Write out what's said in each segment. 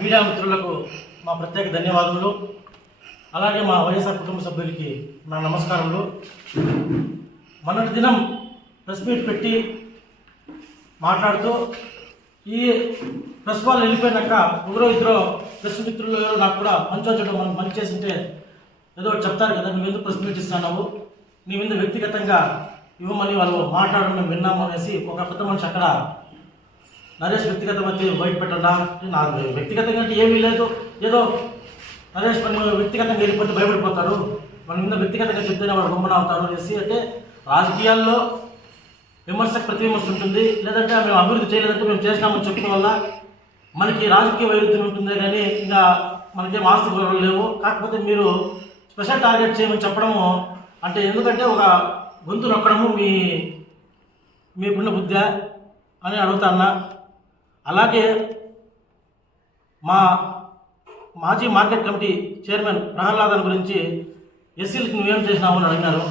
Media మిత్రులకు మా ప్రత్యేక ధన్యవాదములు. అలాగే మా వైఎస్ఆర్ కుటుంబ సభ్యులకి నా నమస్కారములు. మొన్నటి దినం ప్రెస్ మీట్ పెట్టి మాట్లాడుతూ ఈ ప్రెస్ వాళ్ళు వెళ్ళిపోయినాక ఒకరో ఇద్దరు ప్రెస్ మిత్రులు నాకు కూడా మంచోచడం మనం మంచి చేసింటే ఏదో చెప్తారు కదా, నువ్వెందుకు ప్రెస్ మీట్ ఇస్తున్నావు, నీవెందుకు వ్యక్తిగతంగా ఇవ్వమని వాళ్ళు మాట్లాడడం మేము విన్నాము అనేసి ఒక పెద్ద మనిషి అక్కడ నరేష్ వ్యక్తిగతమైతే బయట పెట్టండా, నాకు వ్యక్తిగతంగా అంటే ఏమీ లేదు, ఏదో నరేష్ పని వ్యక్తిగతంగా వెళ్ళిపోతే భయపడిపోతారు, మన మీద వ్యక్తిగతంగా చెప్తేనే వాడు గొమ్మన అవుతారు అనేసి. అంటే రాజకీయాల్లో విమర్శకు ప్రతి విమర్శ ఉంటుంది, లేదంటే మేము అభివృద్ధి చేయలేదంటే మేము చేసినామని చెప్పడం వల్ల మనకి రాజకీయ వైరుధ్యం ఉంటుందే కానీ ఇంకా మనకేం ఆస్తి గౌరవాలు లేవు. కాకపోతే మీరు స్పెషల్ టార్గెట్ చేయమని చెప్పడము అంటే ఎందుకంటే ఒక గొంతు నొక్కడము మీకున్న బుద్ధి అని అడుగుతాన్నా. అలాగే మా మాజీ మార్కెట్ కమిటీ చైర్మన్ ప్రహ్లాదన్ గురించి ఎస్సీలకు నువ్వేం చేసినావు అని అడిగినారు.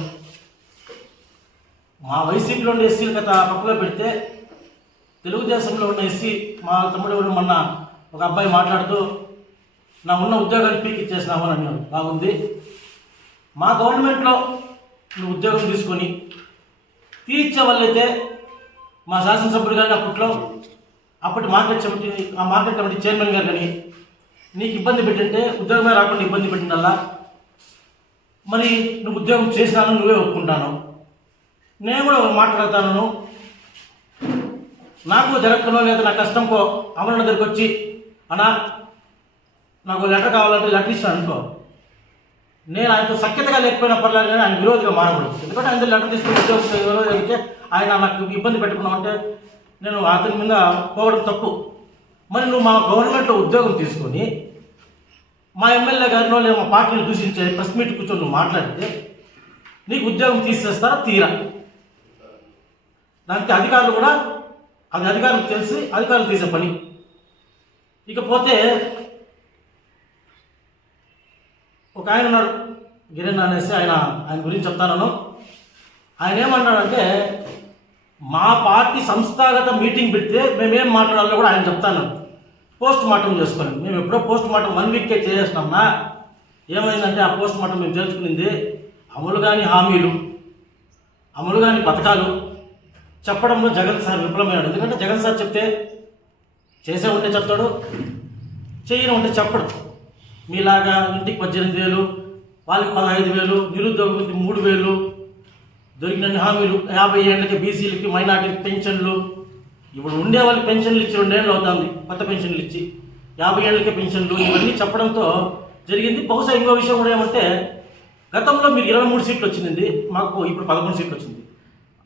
మా వైసీపీలో ఉండే ఎస్సీలు కథ పక్కలో పెడితే తెలుగుదేశంలో ఉన్న ఎస్సీ మా తమ్ముడు మొన్న ఒక అబ్బాయి మాట్లాడుతూ నా ఉన్న ఉద్యోగాన్ని పీక్ ఇచ్చేసినావు అని అన్నాడు. బాగుంది, మా గవర్నమెంట్లో నువ్వు ఉద్యోగం తీసుకొని తీర్చే వాళ్ళైతే మా శాసనసభ్యుడు కానీ అప్పటి మార్కెట్ కమిటీ చైర్మన్ గారు కానీ నీకు ఇబ్బంది పెట్టింటే ఉద్యోగమే రాకుండా ఇబ్బంది పెట్టిందల్లా మరి నువ్వు ఉద్యోగం చేసినాను నువ్వే ఒప్పుకుంటాను. నేను కూడా మాట్లాడతాను, నాకు జరగకనో లేదా నా కష్టంకో అమరణ దగ్గరికి వచ్చి అన్నా నాకు లెటర్ కావాలంటే లెటర్ ఇస్తాను అనుకో, నేను ఆయనతో సఖ్యతగా లేకపోయినా పర్లేదు కానీ ఆయన విరోధిగా మారకూడదు. ఎందుకంటే ఆయన లెటర్ తీసుకుని ఉద్యోగం అయితే ఆయన నాకు ఇబ్బంది పెట్టుకున్నావు అంటే నేను అతని మీద పోవడం తప్పు. మరి నువ్వు మా గవర్నమెంట్లో ఉద్యోగం తీసుకొని మా ఎమ్మెల్యే గారినో లేదా మా పార్టీని దూషించే ప్రెస్ మీట్ కూర్చొని నువ్వు మాట్లాడితే నీకు ఉద్యోగం తీసేస్తారా తీరా? దానికి అధికారులు కూడా అది అధికారులకు తెలిసి అధికారులు తీసే పని. ఇకపోతే ఒక ఆయన ఉన్నాడు గిరణ్ అనేసి, ఆయన గురించి చెప్తాను. ఆయన ఏమన్నాడంటే మా పార్టీ సంస్థాగత మీటింగ్ పెడితే మేమేం మాట్లాడాలో కూడా ఆయన చెప్తాను. పోస్ట్ మార్టం చేసుకొని మేము ఎప్పుడో పోస్ట్ మార్టం 1 వీక్కే చేసేసినామా. ఏమైందంటే ఆ పోస్ట్ మార్టం మేము తెలుసుకునింది అమలు కాని హామీలు, అమలు కాని పథకాలు చెప్పడంలో జగన్ సార్ విఫలమయ్యాడు. ఎందుకంటే జగన్ సార్ చెప్తే చేసే ఉంటే చెప్తాడు, చేయని ఉంటే చెప్పడు. మీలాగా ఇంటికి 18,000, వాళ్ళకి 15,000, నిరుద్యోగులకి 3,000, దొరికినన్ని హామీలు, 50 ఏళ్ళకి బీసీలకి మైనార్టీలకి పెన్షన్లు. ఇప్పుడు ఉండే వాళ్ళకి పెన్షన్లు ఇచ్చి 2 ఏళ్ళు అవుతుంది, కొత్త పెన్షన్లు ఇచ్చి 50 ఏళ్ళకి పెన్షన్లు, ఇవన్నీ చెప్పడంతో జరిగింది. బహుశా ఇంకో విషయం కూడా ఏమంటే గతంలో మీరు 23 సీట్లు వచ్చింది, మాకు ఇప్పుడు 11 సీట్లు వచ్చింది.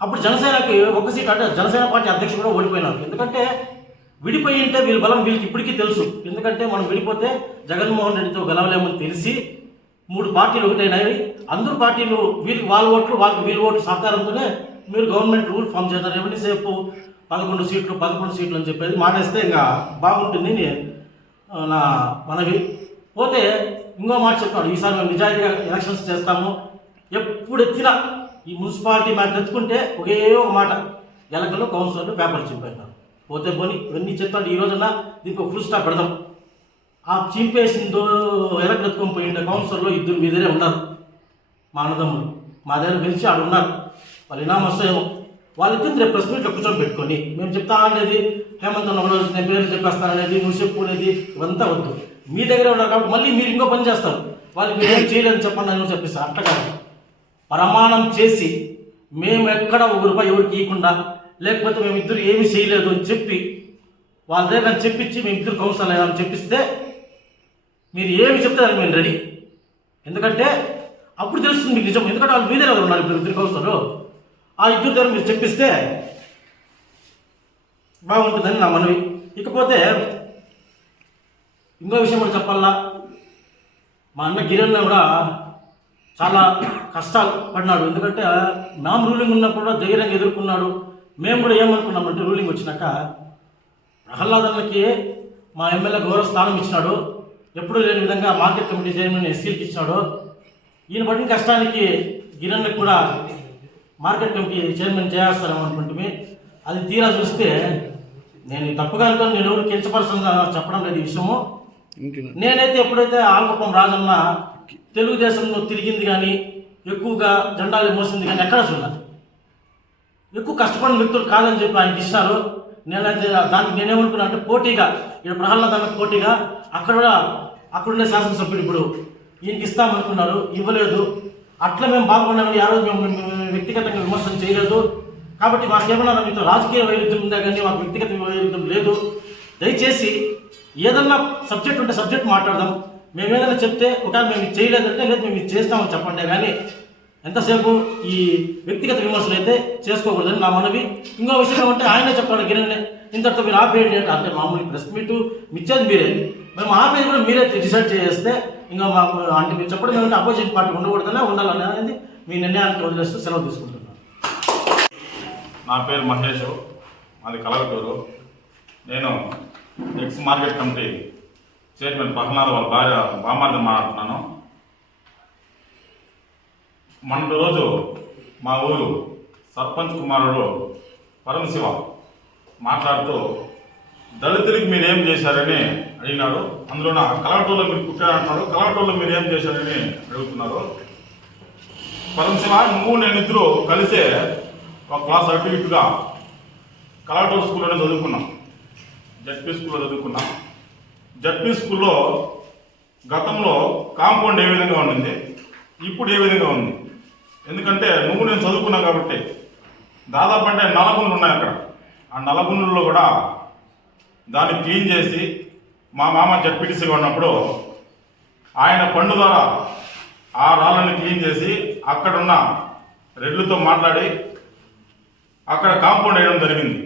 అప్పుడు జనసేనకి 1 సీట్, అంటే జనసేన పార్టీ అధ్యక్షుడు కూడా ఓడిపోయినారు. ఎందుకంటే విడిపోయి ఉంటే వీళ్ళ బలం వీళ్ళకి ఇప్పటికీ తెలుసు. ఎందుకంటే మనం విడిపోతే జగన్మోహన్ రెడ్డితో గెలవలేమని తెలిసి 3 పార్టీలు ఒకటైనాయి. అందరూ పార్టీలు వీళ్ళకి వాళ్ళ ఓట్లు వాళ్ళకి వీళ్ళ ఓట్లు సహకారంతోనే మీరు గవర్నమెంట్ రూల్ ఫామ్ చేస్తారు. ఎవరిసేపు 11 సీట్లు అని చెప్పేది మానేస్తే ఇంకా బాగుంటుంది నా మనవి. పోతే ఇంకో మాట చెప్పాడు, ఈసారి మేము నిజాయితీగా ఎలక్షన్స్ చేస్తాము. ఎప్పుడు ఎత్తినా ఈ మున్సిపాలిటీ మ్యాచ్ ఎత్తుకుంటే ఒకే ఒక మాట, ఎలకల్లో కౌన్సిలర్లు పేపర్లు చింపేస్తారు. పోతే పోని ఇవన్నీ చెప్తాడు. ఈ రోజున దీనికి ఒక ఫుల్ స్టాప్ పెడదాం. ఆ చింపేసిందో ఎలకలు ఎత్తుకొని పోయిండే కౌన్సిలర్లో 2 మీ దగ్గరే ఉన్నారు, మా అన్నదమ్ములు మా దగ్గర గెలిచి ఆడు ఉన్నారు. వాళ్ళు ఇనామం వస్తాయేమో, వాళ్ళిద్దరు రేపు ప్రెస్ మీట్లో కూర్చొని పెట్టుకొని మేము చెప్తా అనేది హేమంత్ ఒకరోజు నేను పేరు చెప్పేస్తాననేది నువ్వు చెప్పుకునేది ఇవంతా వద్దు. మీ దగ్గరే ఉన్నారు కాబట్టి మళ్ళీ మీరు ఇంకో పని చేస్తారు, వాళ్ళకి మీరు ఏం చేయలేదని చెప్పండి అని చెప్పిస్తారు. అట్టగా ప్రమాణం చేసి మేము ఎక్కడ ₹1 ఎవరికి ఇవ్వకుండా, లేకపోతే మేమిద్దరు ఏమీ చేయలేదు అని చెప్పి వాళ్ళ దగ్గర చెప్పించి మేమిద్దరు కౌన్సిలర్ అయ్యామని చెప్పిస్తే మీరు ఏమి చెప్తారు మేము రెడీ. ఎందుకంటే అప్పుడు తెలుస్తుంది మీకు నిజం. ఎందుకంటే వాళ్ళు మీ దగ్గర ఉన్నారు ఇప్పుడు 2 కౌన్సిలర్లు. ఆ 2 దగ్గర మీరు చెప్పిస్తే బాగుంటుందని నా మనవి. ఇకపోతే ఇంకో విషయం కూడా చెప్పాలా, మా అన్న గిరణ్ కూడా చాలా కష్టాలు పడినాడు. ఎందుకంటే మేము రూలింగ్ ఉన్నప్పుడు కూడా ధైర్యంగా ఎదుర్కొన్నాడు. మేము కూడా ఏమనుకున్నామంటే రూలింగ్ వచ్చినాక ప్రహ్లాదన్నకి మా ఎమ్మెల్యే గౌరవ స్థానం ఇచ్చినాడు, ఎప్పుడూ లేని విధంగా మార్కెట్ కమిటీ చైర్మన్ ఎస్సీలకి ఇచ్చినాడు. ఈయన పడిన కష్టానికి గిరణ్కి కూడా మార్కెట్ కమిటీ చైర్మన్ చేస్తారేమో అనుకుంటే అది తీరా చూస్తే నేను తప్పుగా అనుకోని నేను ఎవరు కించపరచని చెప్పడం లేదు ఈ విషయము. నేనైతే ఎప్పుడైతే ఆల్కుప్పం రాజన్న తెలుగుదేశంలో తిరిగింది కానీ ఎక్కువగా జెండాలు మోసింది కానీ ఎక్కడ చూడాలి. ఎక్కువ కష్టపడిన వ్యక్తులు కాదని చెప్పి ఆయనకి ఇచ్చినారు. నేనైతే దానికి నేనేమనుకున్నా అంటే పోటీగా ఇక్కడ ప్రహ్లాద్ అన్న పోటీగా అక్కడున్న శాసనసభ్యుడు ఇప్పుడు ఈయనకి ఇస్తామనుకున్నారు, ఇవ్వలేదు. అట్లా మేము బాగుపడినామని ఆ రోజు మేము వ్యక్తిగతంగా విమర్శన చేయలేదు. కాబట్టి మాకేమన్నా మీతో రాజకీయ వైరుధ్యం ఉందా కానీ మాకు వ్యక్తిగత వైరుధ్యం లేదు. దయచేసి ఏదన్నా సబ్జెక్ట్ ఉంటే సబ్జెక్ట్ మాట్లాడదాం. మేము ఏదైనా చెప్తే ఒకవేళ మేము ఇది చేయలేదంటే లేదు మేము ఇది చేస్తామని చెప్పండి, కానీ ఎంతసేపు ఈ వ్యక్తిగత విమర్శలు అయితే చేసుకోకూడదని నా మనవి. ఇంకో విషయం ఏమంటే ఆయనే చెప్పాలి గిరణ్ ఇంతటితో మీరు ఆపేయండి అంటే మామూలు ప్రెస్ మీటు మిచ్చేది మీరే, మేము ఆపేది కూడా మీరే డిసైడ్ చేస్తే ఇంకా మాకు అంటే మీరు చెప్పడం ఏమంటే అపోజిషన్ పార్టీ ఉండకూడదనే ఉండాలని అనేది మీ నిర్ణయానికి వదిలేస్తూ సెలవు తీసుకుంటున్నాను. నా పేరు మహేష్, మాది కలగటూరు. నేను ex market committee chairman Prahlad వాళ్ళ భార్య బామార్దని మాట్లాడుతున్నాను. మొన్నటి రోజు మా ఊరు సర్పంచ్ కుమారుడు పరమశివ మాట్లాడుతూ దళితులకి మీరు ఏం చేశారని అడిగినాడు. అందులో నా కలగటూరులో మీరు పుట్టారంటున్నాడు, కలగటూరులో మీరు ఏం చేశారని అడుగుతున్నారు. పరమశివ నువ్వు నేను ఇద్దరు కలిసే ఒక క్లాస్ అటు ఇటుగా కలగటూరు స్కూల్లోనే చదువుకున్నాం, జడ్పీ స్కూల్లో చదువుకున్నాం. జడ్పీ స్కూల్లో గతంలో కాంపౌండ్ ఏ విధంగా ఉండింది, ఇప్పుడు ఏ విధంగా ఉంది? ఎందుకంటే నువ్వు నేను చదువుకున్నావు కాబట్టి దాదాపు అంటే నలగుండ్లు ఉన్నాయి అక్కడ. ఆ నలగుండ్లలో కూడా దాన్ని క్లీన్ చేసి మా మామ జడ్పీటీసీగా ఉన్నప్పుడు ఆయన ఫండ్ ద్వారా ఆ రాళ్ళని క్లీన్ చేసి అక్కడున్న రెడ్లతో మాట్లాడి అక్కడ కాంపౌండ్ వేయడం జరిగింది.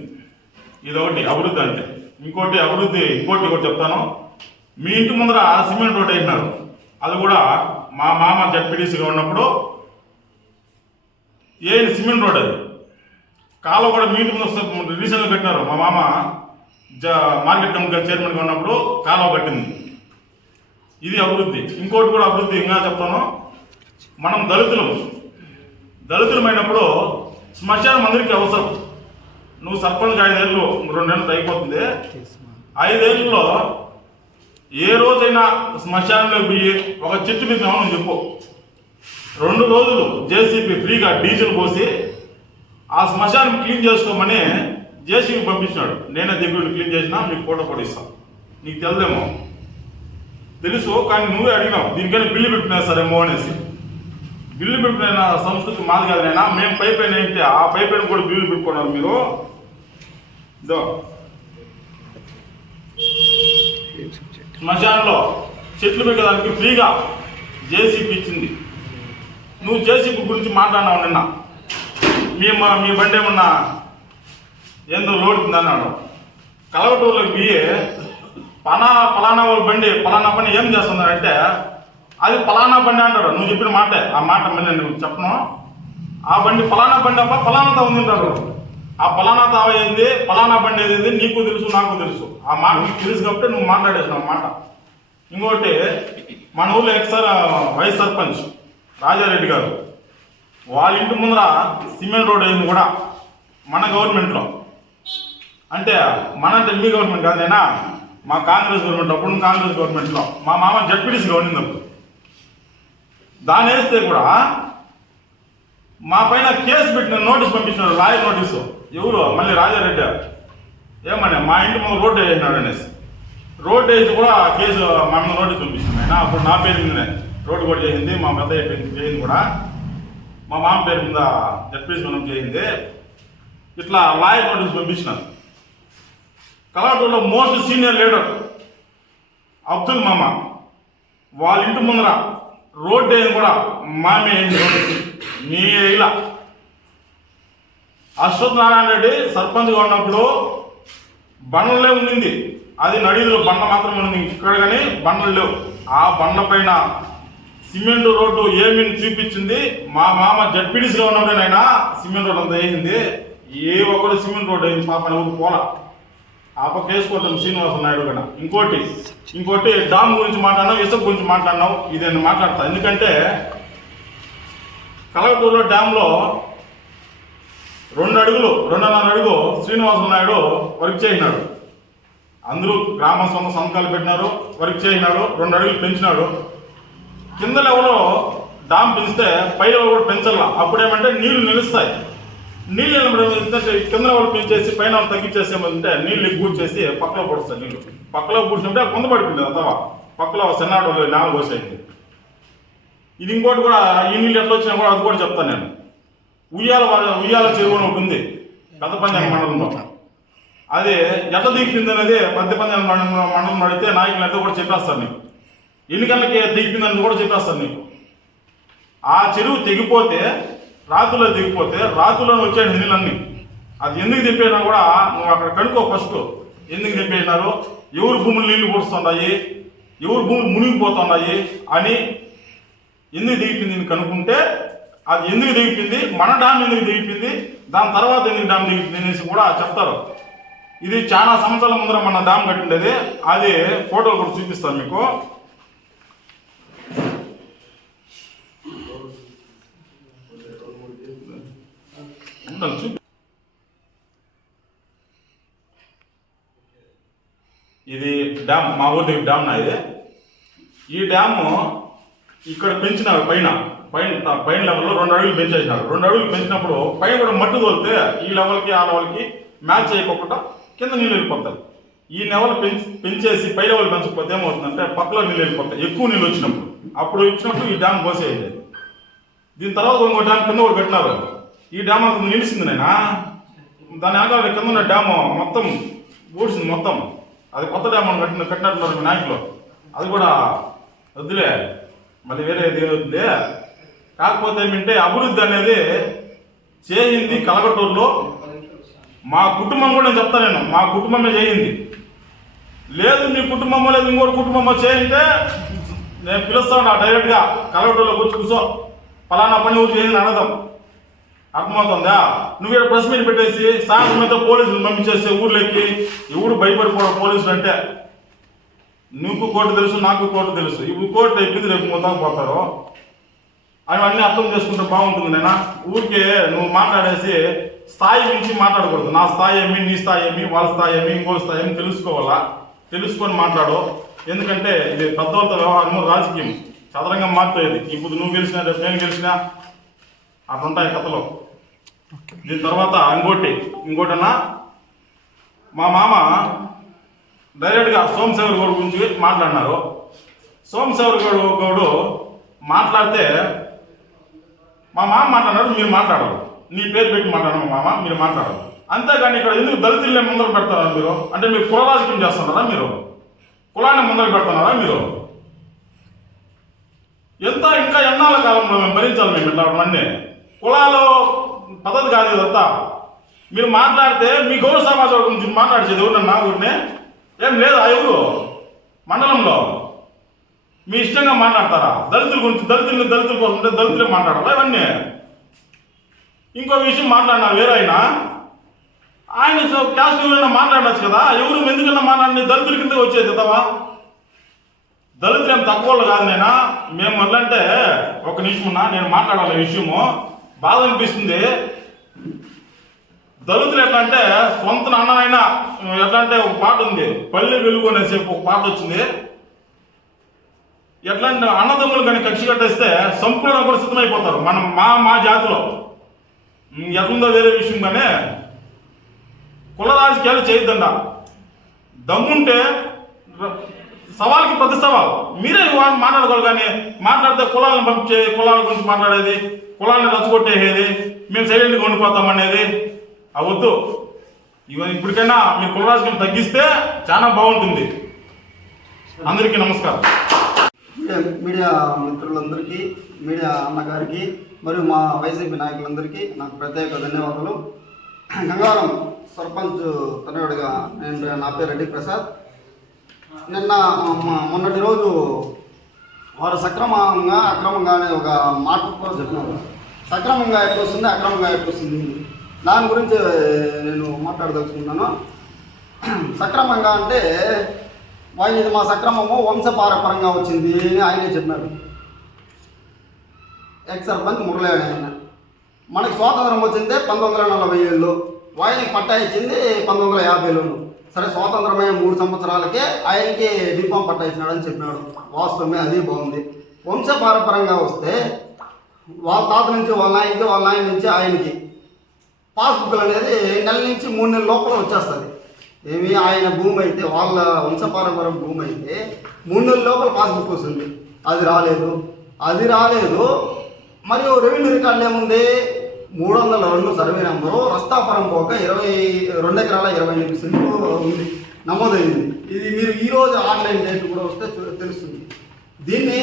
ఇదొకటి అభివృద్ధి అంటే. ఇంకోటి కూడా చెప్తాను. మీ ఇంటి ముందర సిమెంట్ రోడ్ వేసినారు, అది కూడా మా మామ జడ్పీటీసీగా ఉన్నప్పుడు సిమెంట్ రోడ్. అది కాలువ కూడా మీ ఇంటి ముందు రీసెంట్గా కట్టినారు. మా మామ మార్కెట్ కమిటీ చైర్మన్గా ఉన్నప్పుడు కాలువ కట్టింది. ఇది అభివృద్ధి. ఇంకోటి కూడా అభివృద్ధి ఇంకా చెప్తాను. మనం దళితులమైనప్పుడు శ్మశానం అందరికీ అవసరం. నువ్వు సర్పంచ్ 5 ఏళ్ళు 2 నెలలు అయిపోతుంది. 5 ఏళ్ళలో ఏ రోజైనా శ్మశానంలో పోయి ఒక చెట్టు మీద నువ్వు చెప్పు, 2 రోజులు జేసీబీ ఫ్రీగా డీజిల్ పోసి ఆ శ్మశానం క్లీన్ చేసుకోమని జేసీబీ పంపించినాడు. నేనే దగ్గర క్లీన్ చేసినా, మీకు ఫోటో కూడా ఇస్తాను. నీకు తెలుదేమో, తెలుసు, కానీ నువ్వే అడిగినావు దీనికైనా బిల్లు పెట్టినేస్తారేమో అనేసి. బిల్లు పెట్టిన సంస్కృతి మాది కాదనైనా, మేము పైపైన ఏంటి ఆ పైపైన కూడా బిల్లు పెట్టుకున్నారు మీరు. ఇదో శ్మశానంలో చెట్లు పెరగడానికి ఫ్రీగా జేసీబీ ఇచ్చింది. నువ్వు జేసీబీ గురించి మాట్లాడినావు నిన్న. మీ బండి ఏమన్నా ఏందో లోడుతుంది అన్నాడు. కలవటూరులోకి పోయి పలానా వాళ్ళ బండి పలానా పని ఏం చేస్తుందంటే అది పలానా బండి అంటాడు. నువ్వు చెప్పిన మాటే, ఆ మాట మీద నేను చెప్పను. ఆ బండి పలానా బండి అబ్బా పలానాతో ఉందింటాడు. ఆ పలానాతో అయింది, పలానా బండి ఏది నీకు తెలుసు నాకు తెలుసు. ఆ మాట నీకు తెలుసు కాబట్టి నువ్వు మాట్లాడేసినావు మాట. ఇంకోటి మన ఊళ్ళో వైస్ సర్పంచ్ రాజారెడ్డి గారు వాళ్ళ ఇంటి ముందర సిమెంట్ రోడ్ అయింది కూడా మన గవర్నమెంట్లో. అంటే మీ గవర్నమెంట్ కాదు, నేనా మా కాంగ్రెస్ గవర్నమెంట్, అప్పుడు కాంగ్రెస్ గవర్నమెంట్లో మా మామ జడ్పీటీసీగా ఉండింది అప్పుడు. దాన్ని వేస్తే కూడా మా పైన కేసు పెట్టిన నోటీస్ పంపించినారు, లాయర్ నోటీసు. ఎవరు మళ్ళీ రాజారెడ్డి ఏమన్నా మా ఇంటి ముందు రోడ్డు వేసినాడు అనేసి. రోడ్డు వేసి కూడా కేసు మా మీద నోటీస్ పంపించింది. ఆయన అప్పుడు నా పేరు మీదనే రోడ్డు కూడా చేసింది, మా పెద్ద చేయింది కూడా, మా మామ పేరు మీద జడ్పీటీసీ మనం చేయింది. ఇట్లా లాయర్ నోటీస్ పంపించినారు. కలవటూరులో మోస్ట్ సీనియర్ లీడర్ అబ్దుల్ మామ వాళ్ళ ఇంటి ముందర రోడ్డు వేయింది కూడా మామే అయింది. నీ ఇలా అశ్వత్ నారాయణ రెడ్డి సర్పంచ్గా ఉన్నప్పుడు బండ్లే ఉండింది, అది నడిలో బండ మాత్రమే ఉంది ఇక్కడ, కానీ బండ్లు లేవు. ఆ బండ్ల పైన సిమెంట్ రోడ్డు ఏమి చూపించింది మా మామ జడ్పీటీసీగా ఉన్నప్పుడేనైనా సిమెంట్ రోడ్డు అంతా వేసింది. ఏ ఒక్కరు సిమెంట్ రోడ్డు అయింది పాప ఎవరు పోలా. ఆ పక్క వేసుకోవటం శ్రీనివాస నాయుడు కన్నా. ఇంకోటి డామ్ గురించి మాట్లాడినావు, ఇసుక గురించి మాట్లాడినావు. ఇది నేను మాట్లాడతా. ఎందుకంటే కలవటూరులో డ్యాంలో 2.5 అడుగు శ్రీనివాస నాయుడు వర్క్ చేసినాడు. అందరూ గ్రామస్తులు సంతకాలు పెట్టినారు, వర్క్ చేసినాడు, 2 అడుగులు పెంచినాడు. కింద లెవెల్లో డామ్ పెంచితే పై లెవెల్ కూడా పెంచాల. అప్పుడేమంటే నీళ్లు నిలుస్తాయి. నీళ్ళు నిలబడి కింద లెవెల్ పెంచేసి పైన తగ్గించేసేమంటే నీళ్ళు ఎక్కువ చేసి పక్కలో పొడుస్తాయి. నీళ్ళు పక్కలో పూడ్చినప్పుడే కొంత పడిపోయింది అంతవా పక్కలో సెన్నాడు నేల పోసేయండి. ఇది ఇంకోటి కూడా, ఈ నీళ్ళు ఎట్లా వచ్చినా కూడా అది కూడా చెప్తాను నేను. ఉయ్యాల చెరువు ఒకటి ఉంది పెద్దపంజాల మండలంలో. అది ఎట్లా దిగిపోయింది అనేది పెద్దపంజాల మండలం అడిగితే నాయకులు అయితే కూడా చెప్పేస్తాను నీకు. ఎన్ని గంటలకి దిగిపోయింది అనేది కూడా చెప్పేస్తాను నీకు. ఆ చెరువు తెగిపోతే రాత్రులో దిగిపోతే రాత్రుల్లో వచ్చే నీళ్ళన్నీ అది ఎందుకు దింపేసినా కూడా నువ్వు అక్కడ కనుక్కో. ఫస్ట్ ఎందుకు దింపేసినారు, ఎవరు భూములు నీళ్లు పోస్తున్నాయి, ఎవరు భూములు మునిగిపోతున్నాయి అని ఎందుకు దిగిపోయింది కనుక్కుంటే అది ఎందుకు దిగిపోయింది, మన డ్యామ్ ఎందుకు దిగిపోయింది, దాని తర్వాత ఎందుకు డ్యామ్ దిగిపోయింది అనేసి కూడా చెప్తారు. ఇది చాలా సంవత్సరాల ముందర మన డ్యామ్ కట్టిండేది. అది ఫోటోలు కూడా చూపిస్తాను మీకు. ఇది డ్యామ్, మా ఊరి దగ్గర డ్యామ్ నా ఇది. ఈ డ్యాము ఇక్కడ పెంచినారు. పైన లెవెల్లో 2 అడుగులు పెంచేసినారు. 2 అడుగులు పెంచినప్పుడు పైన కూడా మట్టి తోలితే ఈ లెవెల్కి ఆ లెవెల్కి మ్యాచ్ చేయకుండా కింద నీళ్ళు వెళ్ళిపోతాయి. ఈ లెవెల్ పెంచేసి పై లెవెల్ పెంచకపోతే ఏమవుతుందంటే పక్కలో నీళ్ళు వెళ్ళిపోతాయి. ఎక్కువ నీళ్ళు వచ్చినప్పుడు ఈ డ్యామ్ పోసేయండి. దీని తర్వాత ఇంకో డ్యామ్ కింద కూడా పెట్టినారు. ఈ డ్యామ్ అంత నిలిచింది నేనా, దాని ఆకాల కింద ఉన్న డ్యాము మొత్తం ఊడ్చింది మొత్తం. అది కొత్త డ్యామ్ కట్టినట్టున్నారు మీ నాయకులు. అది కూడా వద్దులే, మళ్ళీ వేరే ఏదవుతుంది. కాకపోతే ఏమంటే అభివృద్ధి అనేది చేయింది కలగటూరులో మా కుటుంబం కూడా నేను చెప్తాను. నేను మా కుటుంబమే చేయింది. లేదు నీ కుటుంబమో లేదు ఇంకోటి కుటుంబమో చేయంటే నేను పిలుస్తాను డైరెక్ట్గా కలగటూరులో కూర్చో పలానా పని ఊరు చేయింది అడగదాం. అర్థమవుతుందా? నువ్వు ఇక్కడ ప్రెస్ మీట్ పెట్టేసి సాయంత్రం మీద పోలీసులు పంపించేసి ఊర్లోకి ఎవడు భయపడిపోవడం పోలీసులు అంటే. నీకు కోర్టు తెలుసు, నాకు కోర్టు తెలుసు. ఇప్పుడు కోర్టు అయిపోయింది, రేపు మొత్తం పోతారు. అవన్నీ అర్థం చేసుకుంటే బాగుంటుంది. నేనా ఊరికే నువ్వు మాట్లాడేసి స్థాయి నుంచి మాట్లాడకూడదు. నా స్థాయి ఏమి, నీ స్థాయి ఏమి, వాళ్ళ స్థాయి ఏమి, ఇంకో స్థాయి ఏమి తెలుసుకోవాలా. తెలుసుకొని మాట్లాడు. ఎందుకంటే ఇది పెద్దవాళ్ళతో వ్యవహారము, రాజకీయం చదరంగా మారుతుంది. ఇప్పుడు నువ్వు గెలిచినా రేపు నేను గెలిచినా అట్లుంటాయి కథలు. దీని తర్వాత ఇంకోటన్నా మా మామ డైరెక్ట్గా సోమశేఖర్ గౌడ్ గురించి మాట్లాడినారు. సోమశేఖర్ గౌడు మాట్లాడితే మా మామ మాట్లాడారు, మీరు మాట్లాడరు. నీ పేరు పెట్టి మాట్లాడరు మా మామ, మీరు మాట్లాడరు. అంతేగాని ఇక్కడ ఎందుకు దళితులనే ముందర పెడతారా మీరు? అంటే మీరు కుల రాజకీయం చేస్తున్నారా? మీరు కులాన్ని ముందర పెడుతున్నారా? మీరు ఇంకా ఎన్నాళ్ళ కాలంలో మేము భరించాలి? మేము ఇట్లా అన్నీ కులాలు పద్ధతి కాదు ఇదంతా. మీరు మాట్లాడితే మీ గౌరవ సమాజం గురించి మాట్లాడేది ఎవరన్నా ఊరినే ఏం లేదా? ఎవరు మండలంలో మీ ఇష్టంగా మాట్లాడతారా? దళితుల గురించి దళితుల కోసం ఉంటే దళితులే మాట్లాడాలా ఇవన్నీ? ఇంకో విషయం మాట్లాడినారు వేరే ఆయన క్యాస్ట్ ఎవరైనా మాట్లాడచ్చు కదా. ఎవరు ఎందుకన్నా మాట్లాడి దళితుల కింద వచ్చేది కదవా. దళితులు ఏం తక్కువ వాళ్ళు కాదు. నేనా మేము ఎట్లంటే ఒక నిమిషం ఉన్నా నేను మాట్లాడాలి విషయము. బాధ అనిపిస్తుంది. దళితులు ఎట్లా అంటే సొంత అన్ననైనా ఎట్లా అంటే ఒక పాట ఉంది, పల్లె వెలుగు అనేసి ఒక పాట వచ్చింది. ఎట్లా అంటే అన్నదమ్ములు కానీ కక్షి కట్టేస్తే సంపూర్ణ కూడా సిద్ధమైపోతారు. మనం మా జాతిలో ఎట్లుందో వేరే విషయం. కానీ కుల రాజకీయాలు చేయొద్దండ. దమ్ముంటే సవాల్కి ప్రతి సవాల్ మీరే మాట్లాడుకోవాలి. కానీ మాట్లాడితే కులాలను పంపించే కులాల గురించి మాట్లాడేది, కులాలను రచ్చగొట్టేది, మేము సైలెంట్గా ఉండిపోతాం అనేది అవద్దు. ఇప్పటికైనా మీ కుల రాజకీయం తగ్గిస్తే చాలా బాగుంటుంది. అందరికీ నమస్కారం. మీడియా మిత్రులందరికీ, మీడియా అన్నగారికి మరియు మా వైసీపీ నాయకులందరికీ నాకు ప్రత్యేక ధన్యవాదాలు. గంగవరం సర్పంచ్ తనయుడిగా నా పేరు రెడ్డి ప్రసాద్. మొన్నటి రోజు వారు సక్రమంగా అక్రమంగా అనే ఒక మాట చెప్పినారు. సక్రమంగా ఎట్లా వస్తుంది, అక్రమంగా ఎట్లా వస్తుంది, దాని గురించి నేను మాట్లాడదలుచుకున్నాను. సక్రమంగా అంటే ఇది మా సక్రమము వంశపారపరంగా వచ్చింది అని ఆయనే చెప్పినారు. ఎక్స్ సర్పంచ్ మురళి ఆయన. మనకి స్వాతంత్రం వచ్చిందే 1947లో, వాయినికి పట్టా ఇచ్చింది 1950లోను. సరే స్వాతంత్రమైన 3 సంవత్సరాలకే ఆయనకి డిఫామ్ పట్టా ఇచ్చినాడని చెప్పినాడు. వాస్తవమే, అది బాగుంది. వంశపారపరంగా వస్తే వాళ్ళ తాత నుంచి వాళ్ళ నాయనకి, వాళ్ళ నాయన నుంచి ఆయనకి పాస్బుక్లు అనేది నెల నుంచి 3 నెలల లోపల వచ్చేస్తుంది. ఏమి ఆయన భూమి అయితే, వాళ్ళ వంశపారంపర భూమి అయితే 3 నెలల లోపల పాస్బుక్ వస్తుంది. అది రాలేదు. మరియు రెవెన్యూ రికార్డులు ఏముంది, 302 సర్వే నెంబరు, రస్తాపురం పోక 22 ఎకరాల 28 సెంట్లు ఉంది, నమోదైంది. ఇది మీరు ఈరోజు ఆన్లైన్ డేట్ కూడా వస్తే తెలుస్తుంది. దీన్ని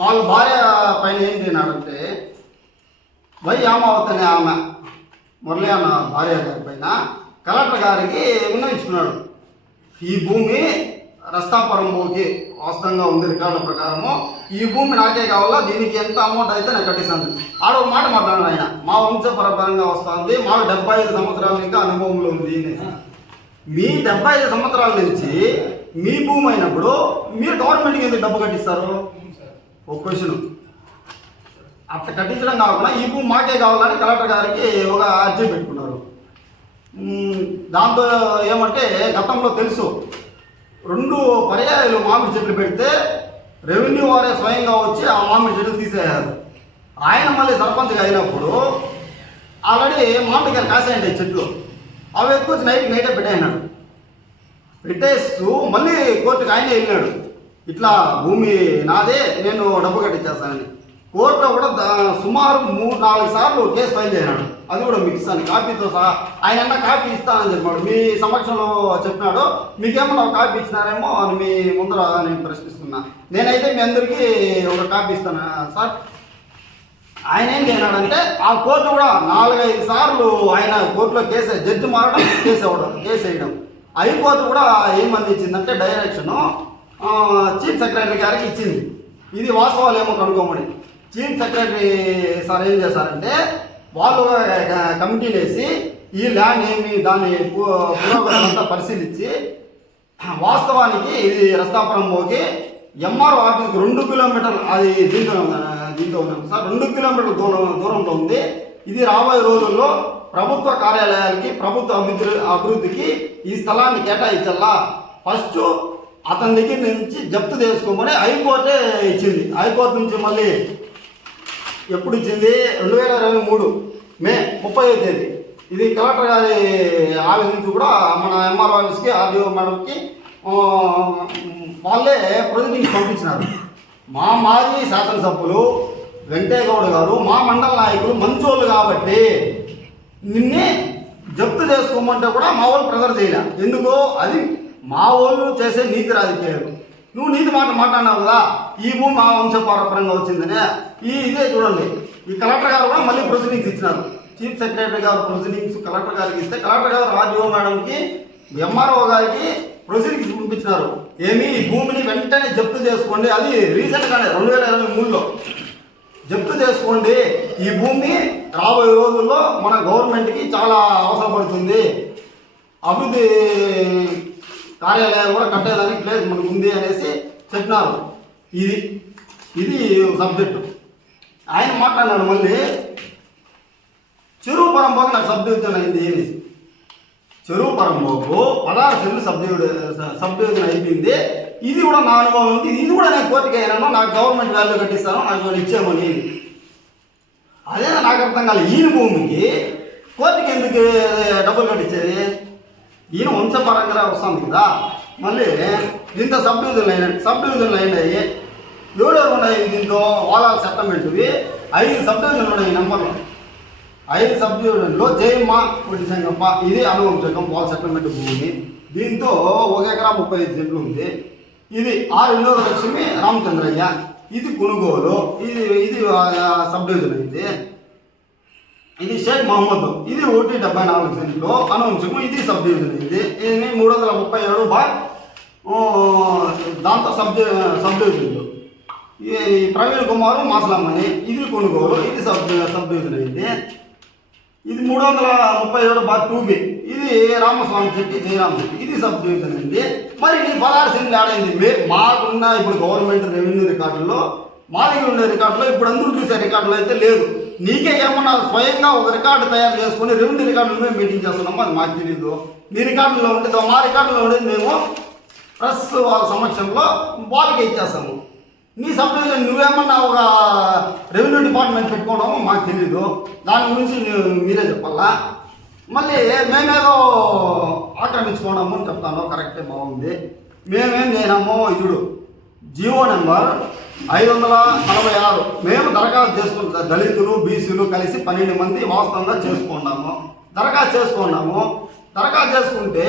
వాళ్ళ భార్య పైన ఏం చేయనాడంటే, వై యామావత్ అనే ఆమె మురళి అన్న భార్య గారి పైన కలెక్టర్ గారికి విన్నవించుకున్నాడు. ఈ భూమి రస్తాపురం పోకి వాస్తవంగా ఉంది రికార్డుల ప్రకారము, ఈ భూమి నాకే కావాలా, దీనికి ఎంత అమౌంట్ అయితే నేను కట్టిస్తాను. ఆడ ఒక మాట మాట్లాడాడు ఆయన, మా వంశపరపరంగా వస్తుంది, మాకు 75 సంవత్సరాల ఇంకా అనుభవంలో ఉంది. మీ 75 సంవత్సరాల నుంచి మీ భూమి అయినప్పుడు మీరు గవర్నమెంట్కి ఎందుకు డబ్బు కట్టిస్తారు? ఒక క్వశ్చన్. అట్లా కట్టించడం కాకుండా ఈ భూమి మాకే కావాలని కలెక్టర్ గారికి ఒక అర్జీ పెట్టుకున్నారు. దాంతో ఏమంటే గతంలో తెలుసు 2 పర్యాయాలు మామిడి చెట్లు పెడితే రెవెన్యూ వారే స్వయంగా వచ్చి ఆ మామిడి చెట్లు తీసేయారు. ఆయన మళ్ళీ సర్పంచ్గా అయినప్పుడు ఆల్రెడీ మామిడికాయలు కాసాయండి చెట్లు, అవి ఎత్తుకొచ్చి నైటే పెట్టేసినాడు. పెట్టేస్తూ మళ్ళీ కోర్టుకి ఆయనే వెళ్ళినాడు, ఇట్లా భూమి నాదే, నేను డబ్బు కట్టించేస్తానని. కోర్టులో కూడా సుమారు 3-4 సార్లు కేసు ఫైల్ చేసినాడు. అది కూడా మీకు ఇస్తాను కాపీతో సహా. ఆయన అన్న కాపీ ఇస్తానని చెప్పాడు, మీ సమక్షంలో చెప్పినాడు. మీకేమన్నా ఒక కాపీ ఇచ్చినారేమో అని మీ ముందర నేను ప్రశ్నిస్తున్నా. నేనైతే మీ అందరికీ ఒక కాపీ ఇస్తాను సార్. ఆయన ఏం చేయనాడంటే, ఆ కోర్టు కూడా 4-5 సార్లు ఆయన కోర్టులో జడ్జి మారడం, కేసు వేయడం. హైకోర్టు కూడా ఏమందించిందంటే డైరెక్షను చీఫ్ సెక్రటరీ గారికి ఇచ్చింది. ఇది వాస్తవాలు ఏమో కనుక్కోమని. చీఫ్ సెక్రటరీ సార్ ఏం చేశారంటే, వాళ్ళు కమిటీలు వేసి ఈ ల్యాండ్ ఏమి దాన్ని పురోగతి పరిశీలించి వాస్తవానికి ఇది రస్తాపురం పోకి ఎంఆర్ఓ ఆఫీస్కి 2 కిలోమీటర్లు, అది దీంతో ఉన్నాం సార్, 2 కిలోమీటర్ల దూరంలో ఉంది. ఇది రాబోయే రోజుల్లో ప్రభుత్వ కార్యాలయాలకి, ప్రభుత్వ అభివృద్ధికి ఈ స్థలాన్ని కేటాయించాలా, ఫస్ట్ అతని దగ్గర నుంచి జప్తు చేసుకోమని హైకోర్టే ఇచ్చింది. హైకోర్టు నుంచి మళ్ళీ ఎప్పుడు ఇచ్చింది, 2023 మే 30వ తేదీ. ఇది కలెక్టర్ గారి ఆఫీస్ నుంచి కూడా మన ఎంఆర్ఓ ఆఫీస్కి, ఆర్డీఓ మేడంకి వాళ్ళే ప్రొసీడింగ్స్ పంపించినారు. మా మాజీ శాసనసభ్యులు వెంకయ్యగౌడ్ గారు, మా మండల నాయకులు మంచోళ్ళు కాబట్టి నిన్నే జప్తు చేసుకోమంటే కూడా మా వాళ్ళు ప్రెజర్ చేయలే. ఎందుకో అది మా వాళ్ళు చేసే నీతి రాజకీయాలు. నువ్వు నీతి మాట్లాడినావు కదా, ఈ భూమి మా వంశపారపరంగా వచ్చిందనే. ఇదే చూడండి, ఈ కలెక్టర్ గారు కూడా మళ్ళీ ప్రొసీడింగ్స్ ఇచ్చినారు. చీఫ్ సెక్రటరీ గారు ప్రొసీడింగ్స్ కలెక్టర్ గారికి ఇస్తే, కలెక్టర్ గారు ఆర్డీఓ మేడంకి, ఎంఆర్ఓ గారికి ప్రొసీడింగ్స్ పంపించినారు. ఏమి ఈ భూమిని వెంటనే జప్తు చేసుకోండి, అది రీసెంట్గానే 2023లో జప్తు చేసుకోండి. ఈ భూమి రాబోయే రోజుల్లో మన గవర్నమెంట్కి చాలా అవసరపడుతుంది, అభివృద్ధి కార్యాలయాలు కూడా కట్టేదానికి ప్లేస్ మనకు ఉంది అనేసి చెప్పినారు. ఇది సబ్జెక్టు. ఆయన మాట్లాడినాడు మళ్ళీ, చెరువు పరంపోకు నాకు సబ్డివిజన్ అయింది అనేసి. చెరువు పరంపోకు 16 సెంట్లు సబ్డివిజన్ అయిపోయింది. ఇది కూడా నా అనుభవం ఉంది, ఇది కూడా నేను కోర్టుకి అయినాను, నాకు గవర్నమెంట్ వాల్యూ కట్టిస్తాను, నాకు ఇచ్చేమని. అదే నాకు అర్థం కాలేదు, ఈయన భూమికి కోర్టుకి ఎందుకు డబ్బులు కట్టించేది? ఈయన వంశపరంగా వస్తుంది కదా. మళ్ళీ దీంతో సబ్ డివిజన్లు అయినాయి. ఎవరెవరు ఉన్నాయి దీంతో? వాళ్ళ సెటిల్మెంట్వి 5 సబ్ డివిజన్లు ఉన్నాయి. నెంబర్లో 5 సబ్ డివిజన్లో జయమ్మ, కొట్టి సంగప్ప, ఇది అనువంశకం వాళ్ళ సెటిల్మెంట్ భూమి. దీంతో 1 ఎకరా 35 సెంట్లు ఉంది. ఇది ఆర్ వినోదలక్ష్మి రామచంద్రయ్య, ఇది కొనుగోలు, ఇది సబ్ డివిజన్ అయింది. ఇది షేక్ మహమ్మద్, ఇది 174 సెంట్లు అనువంశకం, ఇది సబ్ డివిజన్ అయింది. ఇది 337 దాంతో సబ్ డివిజన్లు. ఈ ప్రవీణ్ కుమార్ మాసలమ్మని, ఇది కొనుగోలు, ఇది సబ్ డివిజన్ అయింది. ఇది 337/2B, ఇది రామస్వామి చెట్టి, జయరామ్ చెట్టి, ఇది సబ్ డివిజన్ అయింది. మరి నీ 16 సెంట్లు ఆడైంది. మాకున్న ఇప్పుడు గవర్నమెంట్ రెవెన్యూ రికార్డుల్లో మా దగ్గర ఉండే రికార్డులో ఇప్పుడు అందరూ చూసే రికార్డులో అయితే లేదు. నీకే ఏమన్నా స్వయంగా ఒక రికార్డు తయారు చేసుకుని రెవెన్యూ రికార్డులు మేము మీటింగ్ చేస్తున్నామో అది మాకు తెలియదు. మీ రికార్డులో ఉండేది మా రికార్డులో ఉండేది మేము ప్రెస్ వాళ్ళ సమక్షంలో వాళ్ళకి ఇచ్చేస్తాము. నీ సబ్ డివిజన్ నువ్వేమన్నా ఒక రెవెన్యూ డిపార్ట్మెంట్ పెట్టుకోవడమో మాకు తెలీదు. దాని గురించి మీరే చెప్పాలా. మళ్ళీ మేమేదో ఆక్రమించుకోవడము అని చెప్తాను, కరెక్టే, బాగుంది. మేమేం చేయనామో చూడు, జీవో నెంబర్ 546 మేము దరఖాస్తు చేసుకుంటాం. దళితులు బీసీలు కలిసి 12 మంది వాస్తవంగా చేసుకున్నాము. దరఖాస్తు చేసుకుంటే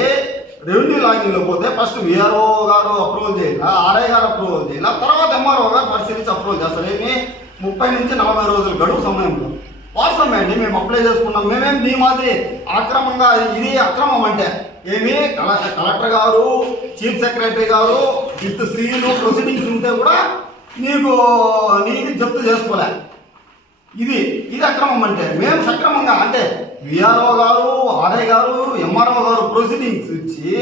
రెవెన్యూ లాగిన్లో పోతే ఫస్ట్ విఆర్ఓ గారు అప్రూవల్ చేయాల, ఆర్ఐ గారు అప్రూవల్ చేయాల, తర్వాత ఎంఆర్ఓ గారు పరిశీలించి అప్రూవల్ చేస్తారు. ఏమి 30 నుంచి 40 రోజుల గడువు సమయంలో. వాస్తవమే అండి, మేము అప్లై చేసుకున్నాం. మేమేం నీ మాదిరి అక్రమంగా, ఇది అక్రమం అంటే ఏమి కలెక్టర్ గారు, చీఫ్ సెక్రటరీ గారు విత్ సీలు ప్రొసీడింగ్స్ ఉంటే కూడా నీది జప్తు చేసుకోలే. ఇది అక్రమం అంటే. మేము సక్రమంగా అంటే విఆర్ఓ గారు, ఆర్ఐ గారు, ఎంఆర్ఓ గారు ప్రొసీడింగ్స్ ఇచ్చి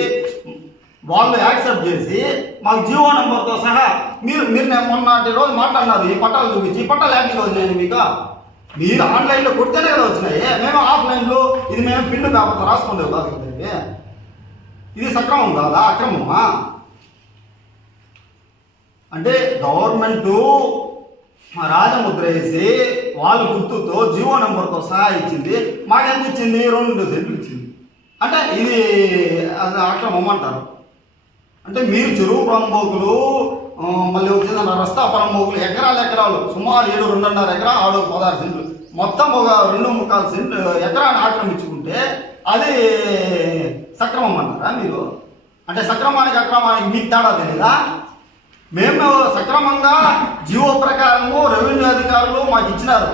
వాళ్ళు యాక్సెప్ట్ చేసి మాకు జీవో నెంబర్తో సహా మీరు మొన్నటి రోజు మాట్లాడినారు. ఈ పట్టాలు చూపించి, ఈ పట్టాలు యాక్టివ్ వచ్చినాయి మీకు. మీరు ఆన్లైన్లో కొడితేనే కదా వచ్చినాయి. మేము ఆఫ్లైన్లో ఇది మేము పిన్ పేపర్తో రాసుకుంటాం కాదు కదండి. ఇది సక్రమం కాదా, అక్రమమా? అంటే గవర్నమెంటు రాజముద్ర వేసి వాళ్ళు గుర్తుతో జీవో నెంబర్తో సహా ఇచ్చింది. మాకెంత ఇచ్చింది? 2 సెంట్లు ఇచ్చింది. అంటే ఇది అక్రమం అంటారు. అంటే మీరు చెరువు పరంబోకులు, మళ్ళీ వచ్చిందన్న రస్తా పరంబోకులు ఎకరాలు సుమారు 2.5 ఎకరా, 16 సెంట్లు మొత్తం ఒక 2.25 సెంట్లు ఎకరాన్ని ఆక్రమించుకుంటే అది సక్రమం అంటారా మీరు? అంటే సక్రమానికి అక్రమానికి మీకు తేడా తెలీదా? మేము సక్రమంగా జీవో ప్రకారము రెవెన్యూ అధికారులు మాకు ఇచ్చినారు.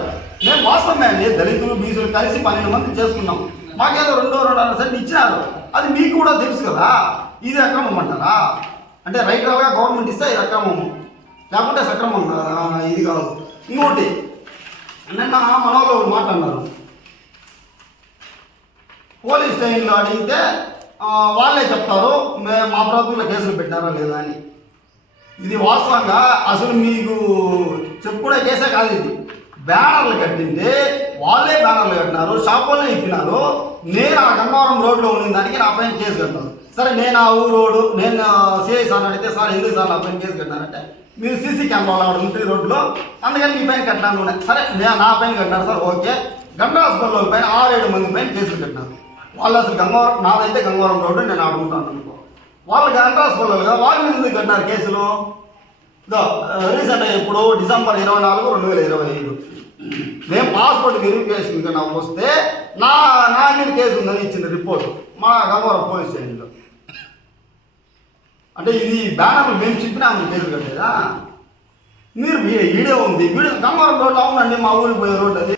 మేము వాస్తవమే అండి, దళితులు బీసీలు కలిసి 12 మంది చేసుకున్నాం. మాకేదో 2.5 సెంట్లు ఇచ్చినారు. అది మీకు కూడా తెలుసు కదా. ఇది అక్రమం అంటారా? అంటే రైటర్గా గవర్నమెంట్ ఇస్తే ఇది అక్రమము, లేకుంటే సక్రమం ఇది కాదు. ఇంకోటి నిన్న మనోళ్ళు మాట్లాడినారు, పోలీస్ స్టేషన్లో అడిగితే వాళ్ళే చెప్తారు మా ప్రభుత్వంలో కేసులు పెట్టారా లేదా అని. ఇది వాస్తవంగా అసలు మీకు చెప్పుకునే కేసే కాదు. ఇది బ్యానర్లు కట్టింటే వాళ్ళే బ్యానర్లు కట్టినారు, షాపుల్లో ఇప్పినారు. నేను ఆ గంగవరం రోడ్లో ఉన్న దానికి నా పైన కేసు కట్టాను. సరే, నేను ఆ ఊరోడు, నేను సిఐ సార్ అడిగితే సార్ ఎందుకు సార్ నా పైన కేసు కట్టానంటే మీరు సీసీ కెమెరాలు ఆడ ఉంటుంది రోడ్లో, అందుకని మీ పైన కట్టినాను. సరే, నేను నా పైన కట్టినారు సార్, ఓకే. గంటా హాస్పిటల్ పైన 6-7 మంది పైన కేసులు కట్టినారు. వాళ్ళు అసలు గంగవరం, నాదైతే గంగవరం రోడ్డు, నేను ఆడుకుంటాను అనుకో. వాళ్ళు గంటా హాస్పిటల్ కదా, వాళ్ళ మీద ఎందుకు కట్టినారు కేసులు? రీసెంట్గా ఇప్పుడు డిసెంబర్ 24, 2025 మేము పాస్పోర్ట్ వెరిఫికేషన్ కన్నా వస్తే నా మీద కేసు ఉందని ఇచ్చిన రిపోర్ట్ మా గంగవరం పోలీస్ స్టేషన్లో. అంటే ఇది బ్యానర్లు మేము చెప్పినా మీరు కేసులు కట్టేదా? మీరు వీడియో ఉంది, వీడియో గంగవరం రోడ్లో అవునండి, మా ఊరికి పోయే రోడ్డు అది.